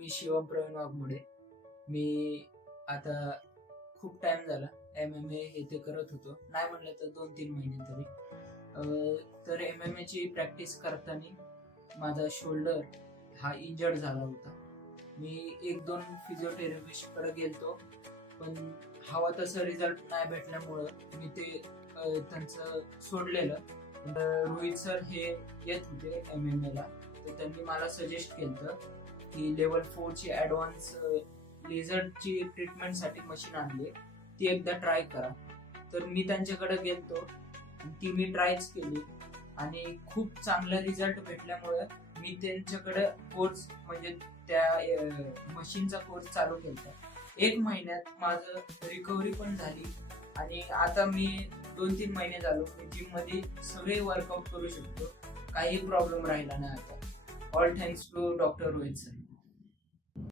मी शिवम प्रवीण वाघमोडे. मी आता खूप टाइम झाला MMA हे ते करत होतो, नाही म्हणलं तर 2-3 महिने तरी. तर MMA ची प्रॅक्टिस करताना माझा शोल्डर हा इंजर्ड झाला होता. मी 1-2 फिजिओथेरपिस्टकडे गेलतो, पण हवा तसा रिझल्ट नाही भेटल्यामुळं मी ते त्यांचं सोडलेलं. रोहित सर हे येत होते MMA ला, तर त्यांनी मला सजेस्ट केलं की लेवल 4 ची ऍडव्हान्स लेझरची ट्रीटमेंटसाठी मशीन आणली, ती एकदा ट्राय करा. तर मी त्यांच्याकडे गेलतो, ती मी ट्रायच केली आणि खूप चांगला रिझल्ट भेटल्यामुळे मी त्यांच्याकडे कोर्स म्हणजे त्या मशीनचा कोर्स चालू केला. 1 महिन्यात माझं रिकव्हरी पण झाली आणि आता मी 2-3 महिने झालो मी जिम मध्ये सगळे वर्कआउट करू शकतो. काही प्रॉब्लेम राहिला नाही आता. All thanks to doctor Rohit sir.